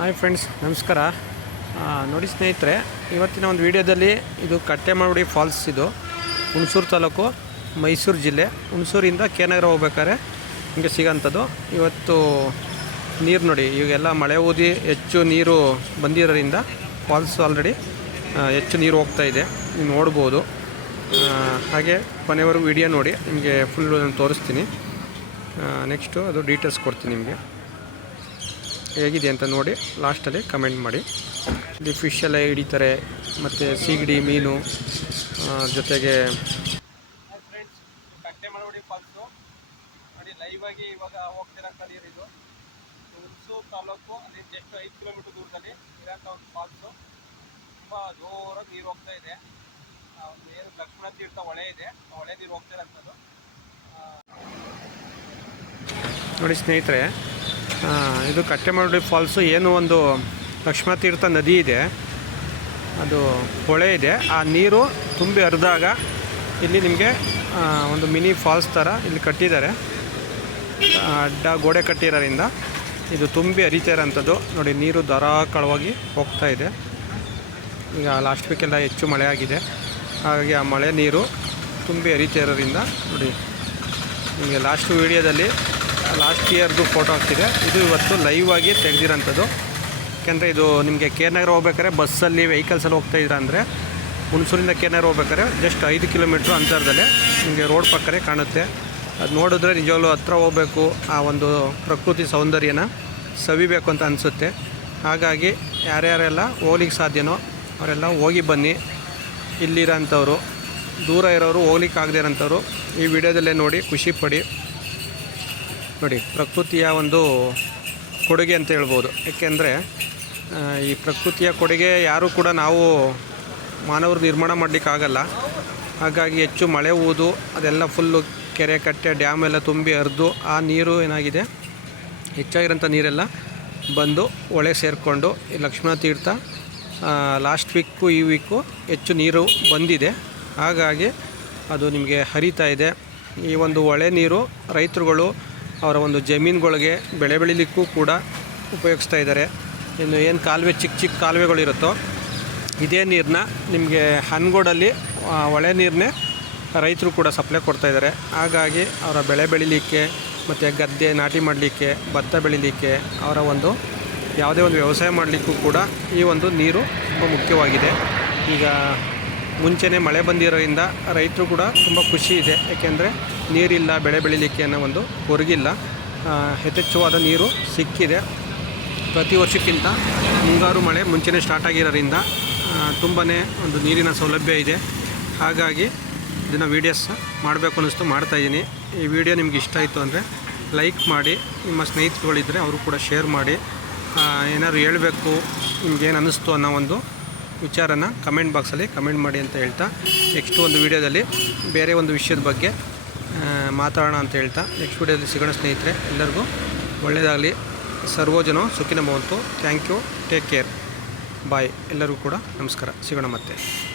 Hi friends, ನಮಸ್ಕಾರ. ನೋಡಿ ಸ್ನೇಹಿತರೆ, ಇವತ್ತಿನ ಒಂದು ವಿಡಿಯೋದಲ್ಲಿ ಇದು ಕಟ್ಟೆಮಾಡಿ ಫಾಲ್ಸ್ ಇದು, ಹುಣಸೂರು ತಾಲೂಕು, ಮೈಸೂರು ಜಿಲ್ಲೆ. ಹುಣಸೂರಿಂದ ಕೇನಗರ ಹೋಗ್ಬೇಕಾದ್ರೆ ಹಿಂಗೆ ಸಿಗೋಂಥದ್ದು. ಇವತ್ತು ನೀರು ನೋಡಿ, ಈಗೆಲ್ಲ ಮಳೆ ಊದಿ ಹೆಚ್ಚು ನೀರು ಬಂದಿರೋದ್ರಿಂದ ಫಾಲ್ಸ್ ಆಲ್ರೆಡಿ ಹೆಚ್ಚು ನೀರು ಹೋಗ್ತಾ ಇದೆ. ನೀವು ನೋಡ್ಬೋದು. ಹಾಗೆ ಕೊನೆವರೆಗೂ ವಿಡಿಯೋ ನೋಡಿ, ನಿಮಗೆ ಫುಲ್ ತೋರಿಸ್ತೀನಿ. ನೆಕ್ಸ್ಟು ಅದು ಡೀಟೇಲ್ಸ್ ಕೊಡ್ತೀನಿ ನಿಮಗೆ. ಹೇಗಿದೆ ಅಂತ ನೋಡಿ ಲಾಸ್ಟಲ್ಲಿ ಕಮೆಂಟ್ ಮಾಡಿ. ಇಲ್ಲಿ ಫಿಶ್ ಎಲ್ಲ ಹಿಡಿತಾರೆ, ಮತ್ತು ಸೀಗಡಿ, ಮೀನು ಜೊತೆಗೆ ಫ್ರೆಂಡ್ಸ್ ಕಟ್ಟೆ ಮಳವಡಿ ಫಾಲ್ಸು ನೋಡಿ ಲೈವ್ ಆಗಿ ಇವಾಗ ಹೋಗ್ತಿರೋಂಥ ಇದು ಹುಣಸೂರು ತಾಲೂಕು ಅಲ್ಲಿ ಜಸ್ಟ್ ಐದು ಕಿಲೋಮೀಟರ್ ದೂರದಲ್ಲಿ ಇರೋಂಥ ಒಂದು ಫಾಲ್ಸು ತುಂಬ ಜೋರಾಗಿ ನೀರು ಹೋಗ್ತಾ ಇದೆ ಏನು ಲಕ್ಷ್ಮಣ ತೀರ್ಥ ಹೊಳೆ ಇದೆ ಹೊಳೆ ನೀರು ಹೋಗ್ತಿರೋಂಥದ್ದು ನೋಡಿ ಸ್ನೇಹಿತರೆ ಇದು ಕಟ್ಟೆಮರಡಿ ಫಾಲ್ಸು ಏನು ಒಂದು ಲಕ್ಷ್ಮತೀರ್ಥ ನದಿ ಇದೆ. ಅದು ಹೊಳೆ ಇದೆ. ಆ ನೀರು ತುಂಬಿ ಹರಿದಾಗ ಇಲ್ಲಿ ನಿಮಗೆ ಒಂದು ಮಿನಿ ಫಾಲ್ಸ್ ಥರ ಇಲ್ಲಿ ಕಟ್ಟಿದ್ದಾರೆ. ಅಡ್ಡ ಗೋಡೆ ಕಟ್ಟಿರೋದ್ರಿಂದ ಇದು ತುಂಬಿ ಹರಿತಾ ಇರೋಂಥದ್ದು. ನೋಡಿ, ನೀರು ಧಾರಾಕಾರವಾಗಿ ಹೋಗ್ತಾ ಇದೆ. ಈಗ ಲಾಸ್ಟ್ ವೀಕೆಲ್ಲ ಹೆಚ್ಚು ಮಳೆ ಆಗಿದೆ. ಹಾಗಾಗಿ ಆ ಮಳೆ ನೀರು ತುಂಬಿ ಹರಿತಾ ಇರೋದ್ರಿಂದ ನೋಡಿ, ನಿಮಗೆ ಲಾಸ್ಟ್ ವೀಡಿಯೋದಲ್ಲಿ ಲಾಸ್ಟ್ ಇಯರ್ದು ಫೋಟೋ ಆಗ್ತಿದೆ ಇದು ಇವತ್ತು ಲೈವ್ ಆಗಿ ತೆಗೆದಿರೋಂಥದ್ದು. ಯಾಕೆಂದರೆ ಇದು ನಿಮಗೆ ಕೇರ್ನಗರ ಹೋಗ್ಬೇಕಾದ್ರೆ ಬಸ್ಸಲ್ಲಿ ವೆಹಿಕಲ್ಸಲ್ಲಿ ಹೋಗ್ತಾ ಇದ್ದೀರಾ ಅಂದರೆ ಹುಣಸೂರಿಂದ ನಗರ ಹೋಗ್ಬೇಕಾದ್ರೆ ಜಸ್ಟ್ ಐದು ಕಿಲೋಮೀಟ್ರ್ ಅಂತರದಲ್ಲೇ ನಿಮಗೆ ರೋಡ್ ಪಕ್ಕನೇ ಕಾಣುತ್ತೆ. ಅದು ನೋಡಿದ್ರೆ ನಿಜವಾಗ್ಲೂ ಹತ್ರ ಹೋಗಬೇಕು, ಆ ಒಂದು ಪ್ರಕೃತಿ ಸೌಂದರ್ಯನ ಸವಿಬೇಕು ಅಂತ ಅನಿಸುತ್ತೆ. ಹಾಗಾಗಿ ಯಾರ್ಯಾರೆಲ್ಲ ಹೋಗ್ಲಿಕ್ಕೆ ಸಾಧ್ಯನೋ ಅವರೆಲ್ಲ ಹೋಗಿ ಬನ್ನಿ. ಇಲ್ಲಿರೋಂಥವ್ರು, ದೂರ ಇರೋರು ಹೋಗ್ಲಿಕ್ಕೆ ಆಗದೇ ಇರೋಂಥವ್ರು ಈ ವಿಡಿಯೋದಲ್ಲೇ ನೋಡಿ, ಖುಷಿ ಪಡಿ. ನೋಡಿ, ಪ್ರಕೃತಿಯ ಒಂದು ಕೊಡುಗೆ ಅಂತ ಹೇಳ್ಬೋದು. ಏಕೆಂದರೆ ಈ ಪ್ರಕೃತಿಯ ಕೊಡುಗೆ ಯಾರೂ ಕೂಡ ನಾವು ಮಾನವರು ನಿರ್ಮಾಣ ಮಾಡಲಿಕ್ಕಾಗಲ್ಲ. ಹಾಗಾಗಿ ಹೆಚ್ಚು ಮಳೆ ಊದು ಅದೆಲ್ಲ ಫುಲ್ಲು ಕೆರೆ ಕಟ್ಟೆ ಡ್ಯಾಮ್ ಎಲ್ಲ ತುಂಬಿ ಹರಿದು ಆ ನೀರು ಏನಾಗಿದೆ? ಹೆಚ್ಚಾಗಿರೋಂಥ ನೀರೆಲ್ಲ ಬಂದು ಹೊಳೆ ಸೇರಿಕೊಂಡು ಲಕ್ಷ್ಮಣ ತೀರ್ಥ ಲಾಸ್ಟ್ ವೀಕು ಈ ವೀಕು ಹೆಚ್ಚು ನೀರು ಬಂದಿದೆ. ಹಾಗಾಗಿ ಅದು ನಿಮಗೆ ಹರಿತಾ ಇದೆ. ಈ ಒಂದು ಹೊಳೆ ನೀರು ರೈತರುಗಳು ಅವರ ಒಂದು ಜಮೀನುಗಳಿಗೆ ಬೆಳೆ ಬೆಳಿಲಿಕ್ಕೂ ಕೂಡ ಉಪಯೋಗಿಸ್ತಾ ಇದ್ದಾರೆ. ಇನ್ನು ಏನು ಕಾಲುವೆ ಚಿಕ್ಕ ಚಿಕ್ಕ ಕಾಲುವೆಗಳಿರುತ್ತೋ ಇದೇ ನೀರನ್ನ ನಿಮಗೆ ಹನ್ಗೋಡಲ್ಲಿ ಒಳೆ ನೀರನ್ನೇ ರೈತರು ಕೂಡ ಸಪ್ಲೈ ಕೊಡ್ತಾ ಇದ್ದಾರೆ. ಹಾಗಾಗಿ ಅವರ ಬೆಳೆ ಬೆಳಿಲಿಕ್ಕೆ ಮತ್ತು ಗದ್ದೆ ನಾಟಿ ಮಾಡಲಿಕ್ಕೆ, ಭತ್ತ ಬೆಳಿಲಿಕ್ಕೆ ಅವರ ಒಂದು ಯಾವುದೇ ಒಂದು ವ್ಯವಸಾಯ ಮಾಡಲಿಕ್ಕೂ ಕೂಡ ಈ ಒಂದು ನೀರು ತುಂಬ ಮುಖ್ಯವಾಗಿದೆ. ಈಗ ಮುಂಚೆನೇ ಮಳೆ ಬಂದಿರೋದ್ರಿಂದ ರೈತರು ಕೂಡ ತುಂಬ ಖುಷಿ ಇದೆ. ಯಾಕೆಂದರೆ ನೀರಿಲ್ಲ, ಬೆಳೆ ಬೆಳೀಲಿಕ್ಕೆ ಅನ್ನೋ ಒಂದು ಹೊರಗಿಲ್ಲ ಯಥೇಚ್ಛವಾದ ನೀರು ಸಿಕ್ಕಿದೆ. ಪ್ರತಿ ವರ್ಷಕ್ಕಿಂತ ಮುಂಗಾರು ಮಳೆ ಮುಂಚೆನೇ ಸ್ಟಾರ್ಟ್ ಆಗಿರೋದ್ರಿಂದ ತುಂಬಾ ಒಂದು ನೀರಿನ ಸೌಲಭ್ಯ ಇದೆ. ಹಾಗಾಗಿ ಇದನ್ನು ವೀಡಿಯೋಸ್ ಮಾಡಬೇಕು ಅನ್ನಿಸ್ತು ಮಾಡ್ತಾಯಿದ್ದೀನಿ ಈ ವಿಡಿಯೋ ನಿಮ್ಗೆ ಇಷ್ಟ ಆಯಿತು ಅಂದರೆ ಲೈಕ್ ಮಾಡಿ, ನಿಮ್ಮ ಸ್ನೇಹಿತರುಗಳಿದ್ದರೆ ಅವರು ಕೂಡ ಶೇರ್ ಮಾಡಿ. ಏನಾದರೂ ಹೇಳಬೇಕು ನಿಮ್ಗೇನು ಅನ್ನಿಸ್ತು ಅನ್ನೋ ಒಂದು ವಿಚಾರನ ಕಮೆಂಟ್ ಬಾಕ್ಸಲ್ಲಿ ಕಮೆಂಟ್ ಮಾಡಿ ಅಂತ ಹೇಳ್ತಾ ನೆಕ್ಸ್ಟ್ ಒಂದು ವಿಡಿಯೋದಲ್ಲಿ ಬೇರೆ ಒಂದು ವಿಷಯದ ಬಗ್ಗೆ ಮಾತಾಡೋಣ ಅಂತ ಹೇಳ್ತಾ ನೆಕ್ಸ್ಟ್ ವಿಡಿಯೋದಲ್ಲಿ ಸಿಗೋಣ ಸ್ನೇಹಿತರೆ. ಎಲ್ಲರಿಗೂ ಒಳ್ಳೆಯದಾಗಲಿ. ಸರ್ವೋಜನೋ ಸುಖಿನ ಭವಂತು. Thank you. Take care. Bye. ಎಲ್ಲರಿಗೂ ಕೂಡ ನಮಸ್ಕಾರ. ಸಿಗೋಣ ಮತ್ತೆ.